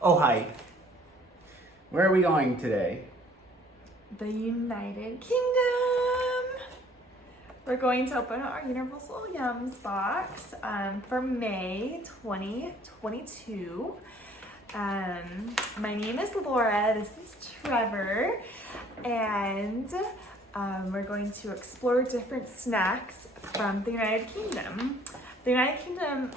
Oh, hi. Where are we going today? The United Kingdom. We're going to open our Universal Yums box for May 2022. My name is Laura, this is Trevor, and we're going to explore different snacks from the United Kingdom. The United Kingdom,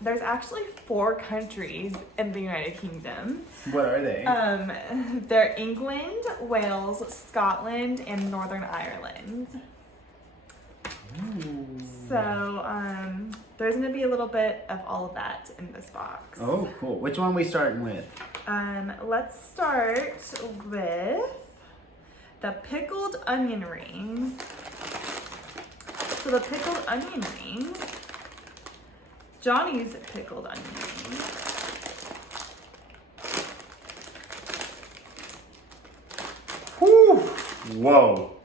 there's actually 4 countries in the United Kingdom. What are they? They're England, Wales, Scotland, and Northern Ireland. Ooh. So there's going to be a little bit of all of that in this box. Oh, cool. Which one are we starting with? Let's start with the pickled onion rings. So the pickled onion rings, Johnny's pickled onion rings. Whew. Whoa.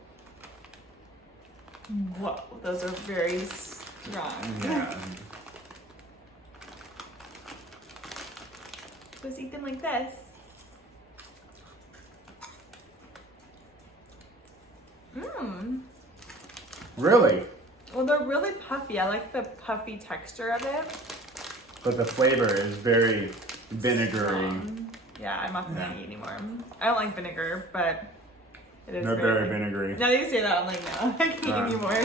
Whoa, those are very strong. Yeah. Just eat them like this. Mmm. Really? Well, they're really puffy. I like the puffy texture of it. But the flavor is very vinegary. Yeah, I'm not gonna eat anymore. I don't like vinegar, but it is They're very vinegary. Now that you say that, I'm like, no, I can't eat anymore.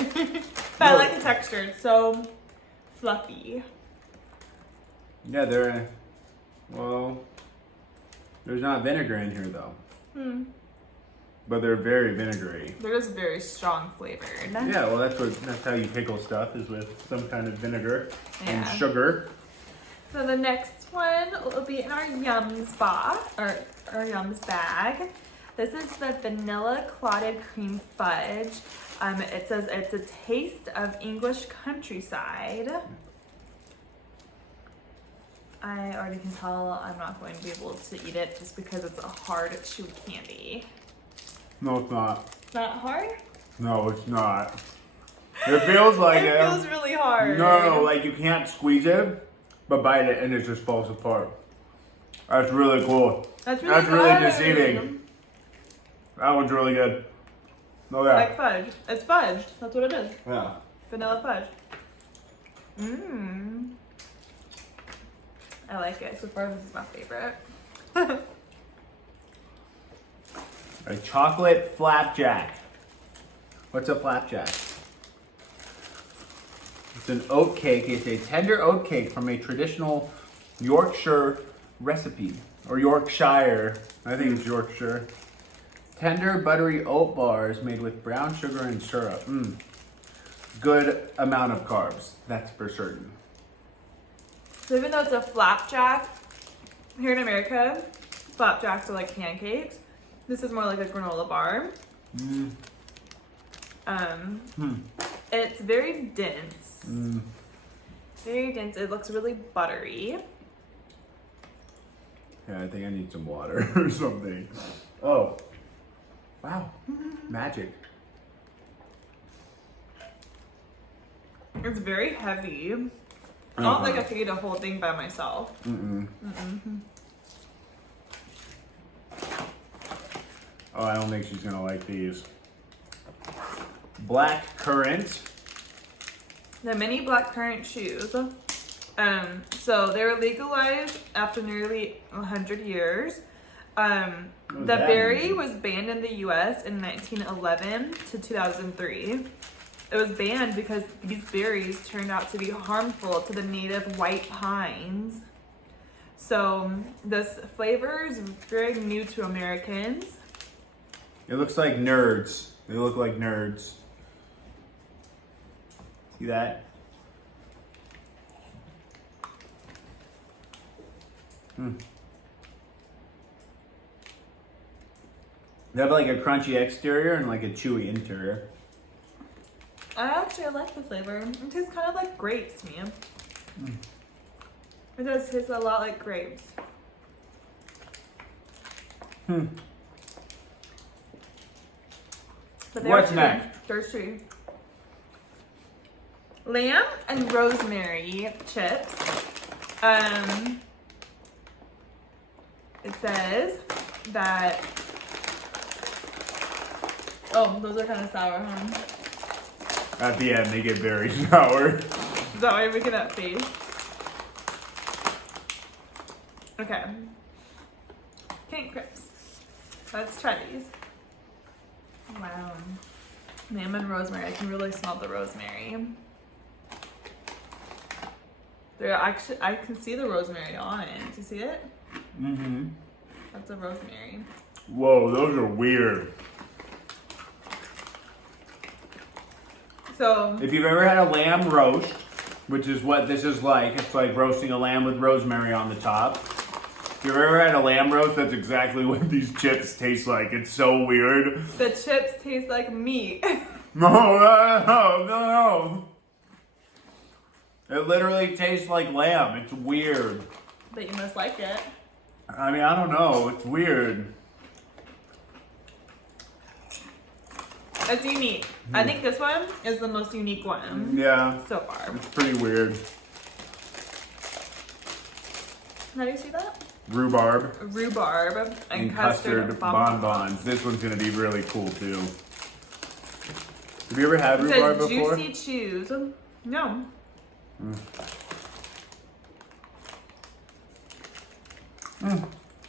But I No. like the texture. It's so fluffy. Yeah, they're... Well... There's not vinegar in here, though. But they're very vinegary. They're just very strong flavored. Yeah, well, that's how you pickle stuff, is with some kind of vinegar and Yeah. sugar. So the next one will be in our Yums box, or our Yums bag. This is the vanilla clotted cream fudge. It says it's a taste of English countryside. I already can tell I'm not going to be able to eat it just because it's a hard chew candy. No, it's not. It's not hard? No, it's not. It feels like It feels really hard. No, like you can't squeeze it, but bite it and it just falls apart. That's really cool. That's really good. deceiving. That one's really good. Oh yeah. Like fudge. It's fudge. That's what it is. Yeah. Vanilla fudge. Mmm. I like it. So far, this is my favorite. A chocolate flapjack. What's a flapjack? It's an oat cake. It's a tender oat cake from a traditional Yorkshire recipe. Or Yorkshire. I think it's Yorkshire. Tender, buttery oat bars made with brown sugar and syrup. Good amount of carbs. That's for certain. So even though it's a flapjack, here in America, flapjacks are like pancakes. This is more like a granola bar. It's very dense. Very dense. It looks really buttery. Yeah, I think I need some water or something. Oh. Wow. Magic. It's very heavy. I don't think I could eat a whole thing by myself. Oh, I don't think she's gonna like these. Black currant. The mini blackcurrant shoes. So they were legalized after nearly 100 years. The that berry mean? was banned in the US in 1911 to 2003. It was banned because these berries turned out to be harmful to the native white pines. So this flavor is very new to Americans. It looks like nerds. They look like nerds. See that? They have like a crunchy exterior and like a chewy interior. I actually like the flavor. It tastes kind of like grapes, man. It does taste a lot like grapes. But What's two. next? There's 2. Lamb and rosemary chips. it says that. Oh, those are kind of sour, huh? At the end, they get very sour. Is that why you're making that face? Okay. Pink Crisps. Let's try these. Wow. Lemon rosemary. I can really smell the rosemary. There actually, I can see the rosemary on it. Do you see it? Mm-hmm. That's a rosemary. Whoa, those are weird. So, If you've ever had a lamb roast, which is what this is like, it's like roasting a lamb with rosemary on the top. If you've ever had a lamb roast, that's exactly what these chips taste like. It's so weird. the chips taste like meat. No. It literally tastes like lamb. It's weird. But you must like it. I mean, I don't know. It's weird. It's unique. I think this one is the most unique one Yeah, so far. it's pretty weird. How do you see that? Rhubarb Rhubarb and custard bonbons. This one's gonna be really cool too. Have you ever had It rhubarb says before? juicy chews. No.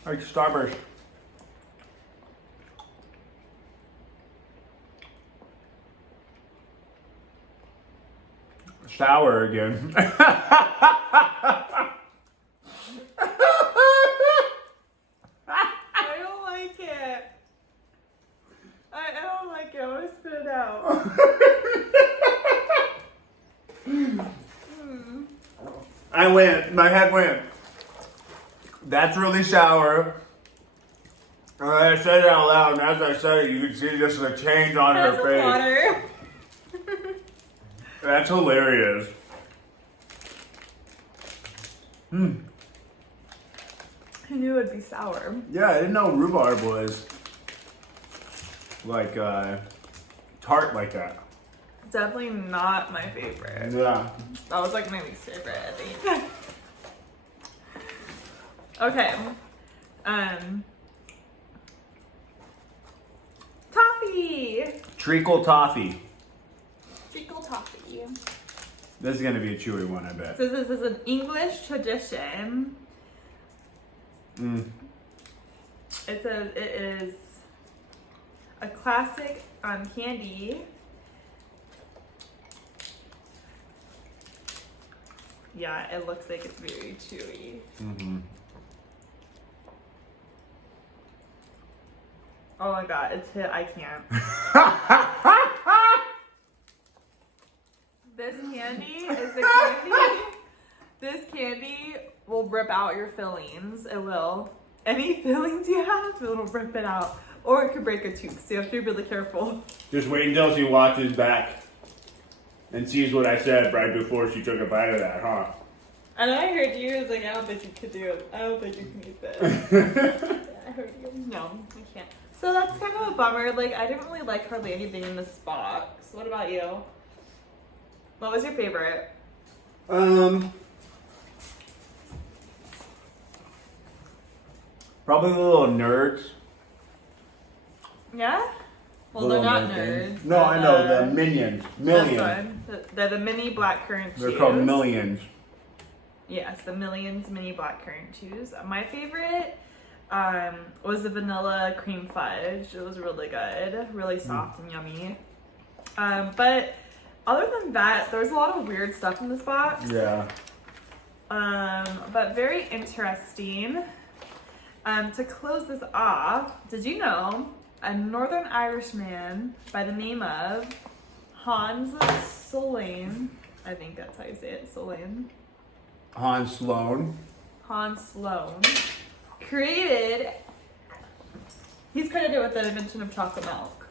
Like Starburst. Sour again. I don't like it. I don't like it. I want to spit it out. I went. My head went. That's really sour. And I said it out loud, and as I said it, you could see just the change on her That's face. water. That's hilarious. I knew it would be sour. Yeah, I didn't know rhubarb was like tart like that. Definitely not my favorite. Yeah. That was like my least favorite, I think. Okay. Toffee. Treacle toffee. Treacle toffee. This is gonna be a chewy one, I bet. So this is an English tradition. It says it is a classic candy. Yeah, it looks like it's very chewy. Oh my god, it's hit. I can't. This candy is the candy. This candy will rip out your fillings. It will. Any fillings you have, it'll rip it out. Or it could break a tooth, so you have to be really careful. Just wait until she watches back and sees what I said right before she took a bite of that, huh? And I heard you, I was like, I don't think you could do it. I don't think you can eat this. I heard you. No, I can't. So that's kind of a bummer. Like, I didn't really like hardly anything in this box. What about you? What was your favorite? Probably the little nerds. Yeah? Well, Little they're not nerd things. nerds. No, I know, the minions. This Millions. one. They're the mini blackcurrant They're chews. called millions. Yes, the Millions mini blackcurrant chews. My favorite was the vanilla cream fudge. It was really good, really soft and yummy. But other than that, there's a lot of weird stuff in this box. Yeah. But very interesting. To close this off, did you know a Northern Irishman by the name of Hans Sloane, I think that's how you say it, Sloane. Hans Sloane. Hans Sloane he's credited with the invention of chocolate milk.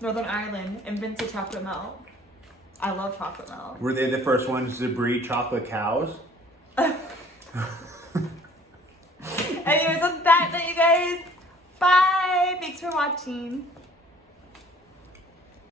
Northern Ireland invented chocolate milk. I love chocolate milk. Were they the first ones to breed chocolate cows? Anyways, on that note, you guys, bye. Thanks for watching.